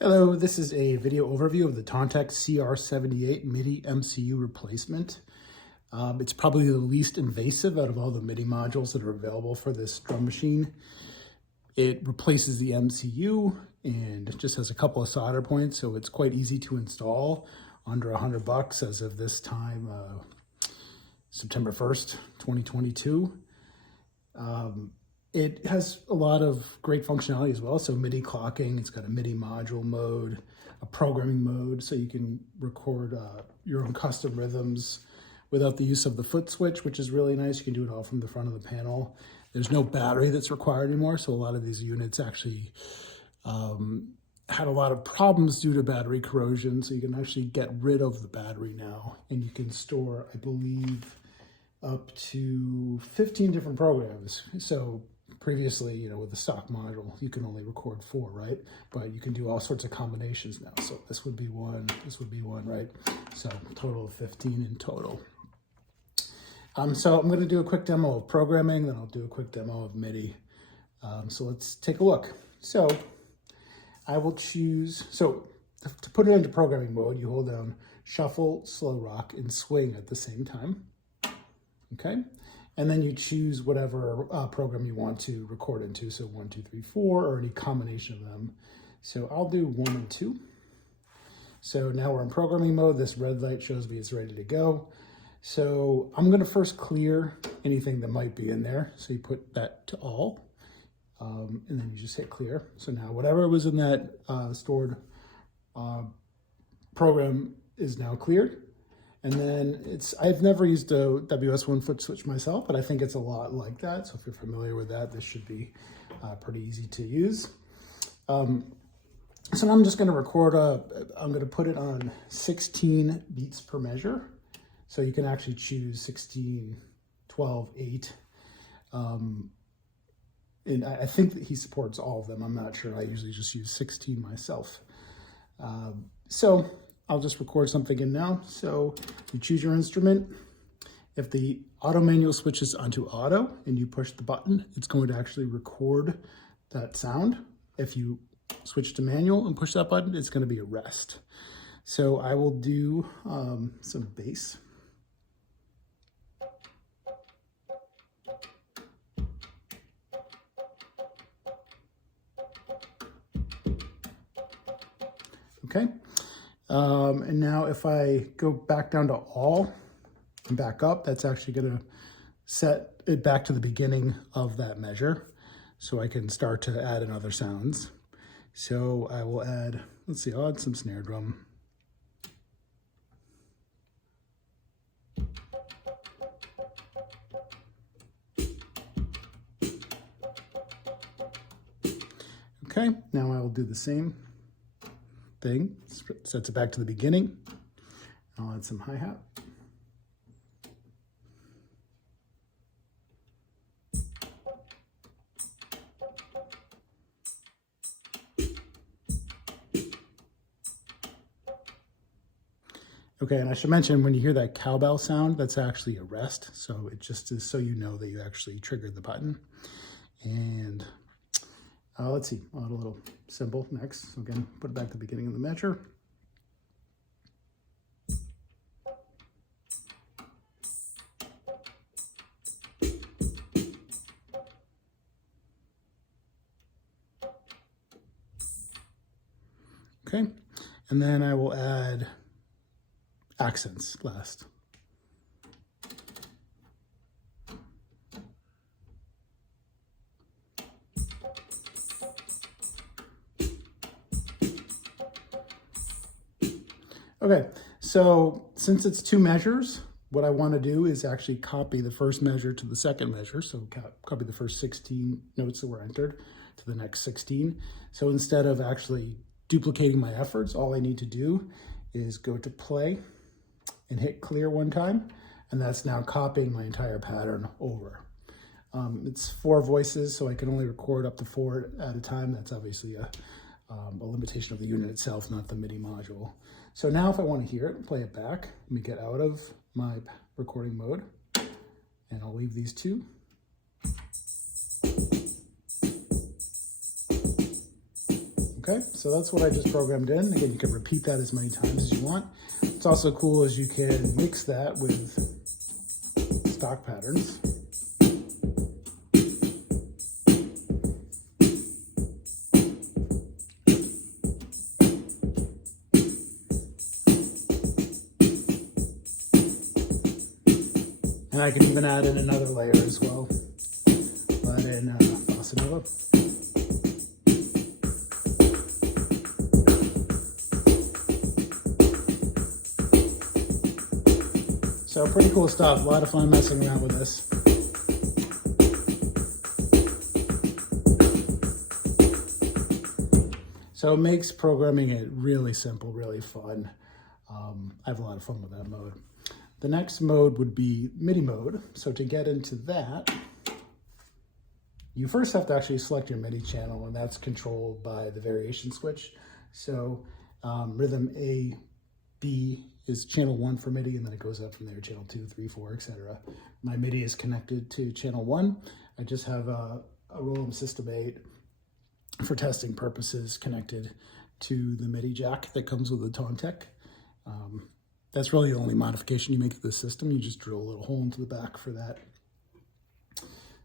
Hello, this is a video overview of the Tauntek CR-78 Midi MCU replacement. It's probably the least invasive out of all the Midi modules that are available for this drum machine. It replaces the MCU and it just has a couple of solder points, so it's quite easy to install, under $100 as of this time, September 1st, 2022. It has a lot of great functionality as well. So Midi clocking, it's got a Midi module mode, a programming mode, so you can record your own custom rhythms without the use of the foot switch, which is really nice. You can do it all from the front of the panel. There's no battery that's required anymore. So a lot of these units actually had a lot of problems due to battery corrosion. So you can actually get rid of the battery now, and you can store, I believe, up to 15 different programs. So previously, with the stock module, you can only record 4, right? But you can do all sorts of combinations now. So this would be one, right? So a total of 15 in total. So I'm going to do a quick demo of programming, then I'll do a quick demo of Midi. So let's take a look. So I will choose, to put it into programming mode, you hold down shuffle, slow rock, and swing at the same time. Okay, and then you choose whatever program you want to record into. So 1, 2, 3, 4, or any combination of them. So I'll do 1 and 2. So now we're in programming mode. This red light shows me it's ready to go. So I'm going to first clear anything that might be in there. So you put that to all, and then you just hit clear. So now whatever was in that stored program is now cleared. And then I've never used a WS1 foot switch myself, but I think it's a lot like that. So if you're familiar with that, this should be pretty easy to use. So now I'm just going to record, I'm going to put it on 16 beats per measure. So you can actually choose 16, 12, 8. And I think that he supports all of them. I'm not sure. I usually just use 16 myself. So I'll just record something in now. So you choose your instrument. If the auto manual switches onto auto and you push the button, it's going to actually record that sound. If you switch to manual and push that button, it's going to be a rest. So I will do some bass. Okay. And now if I go back down to all and back up, that's actually going to set it back to the beginning of that measure. So I can start to add in other sounds. So I will add, let's see, I'll add some snare drum. Okay, now I will do the same thing, sets it back to the beginning. I'll add some hi-hat. Okay, and I should mention, when you hear that cowbell sound, that's actually a rest. So it just is so you know that you actually triggered the button. And let's see, I'll add a little cymbal next. So again, put it back to the beginning of the measure. Okay, and then I will add accents last. Okay, so since it's 2 measures, what I want to do is actually copy the first measure to the second measure. So copy the first 16 notes that were entered to the next 16. So instead of actually duplicating my efforts, all I need to do is go to play and hit clear 1 time. And that's now copying my entire pattern over. It's 4 voices, so I can only record up to 4 at a time. That's obviously a limitation of the unit itself, not the Midi module. So now if I want to hear it, play it back. Let me get out of my recording mode, and I'll leave these 2. Okay, so that's what I just programmed in. Again, you can repeat that as many times as you want. What's also cool is you can mix that with stock patterns. And I can even add in another layer as well. Add in bossa nova. So pretty cool stuff. A lot of fun messing around with this. So it makes programming it really simple, really fun. I have a lot of fun with that mode. The next mode would be MIDI mode. So to get into that, you first have to actually select your MIDI channel, and that's controlled by the variation switch. So rhythm A, B is channel 1 for MIDI, and then it goes up from there, channel 2, 3, 4, etc. My MIDI is connected to channel 1. I just have a Roland CR-78 for testing purposes connected to the MIDI jack that comes with the Tauntek. That's really the only modification you make to the system. You just drill a little hole into the back for that.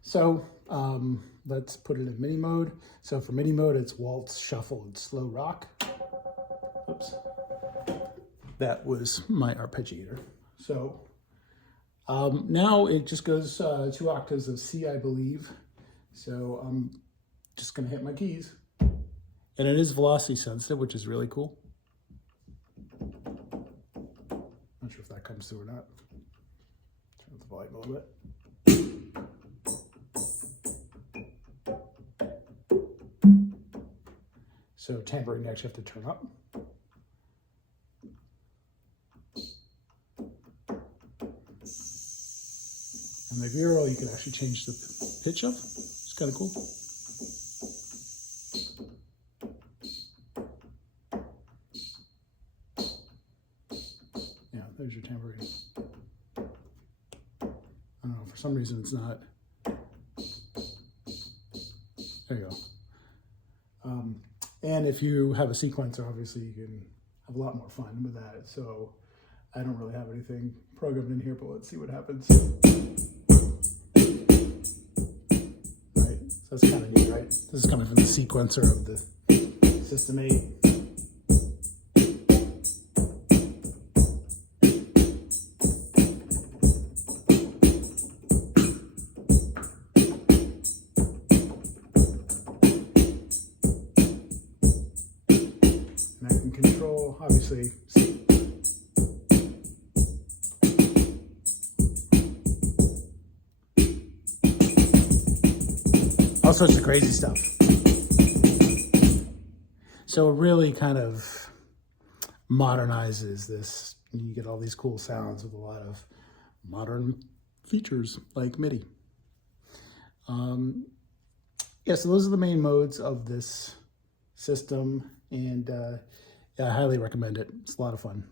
So let's put it in MIDI mode. So for MIDI mode, it's waltz, shuffle, and slow rock. Oops. That was my arpeggiator. So now it just goes 2 octaves of C, I believe. So I'm just gonna hit my keys. And it is velocity sensitive, which is really cool. Not sure if that comes through or not. Turn up the volume a little bit. So tambourine you actually have to turn up. And the viol you can actually change the pitch of. It's kind of cool. Yeah, there's your tambourine. I don't know, for some reason it's not. There you go. And if you have a sequencer, obviously you can have a lot more fun with that. So I don't really have anything programmed in here, but let's see what happens. Right, so that's kind of neat, right? This is coming from the sequencer of the System 8. And I can control, obviously, all sorts of crazy stuff. So it really kind of modernizes this. You get all these cool sounds with a lot of modern features like MIDI. Yeah, so those are the main modes of this system, and yeah, I highly recommend it. It's a lot of fun.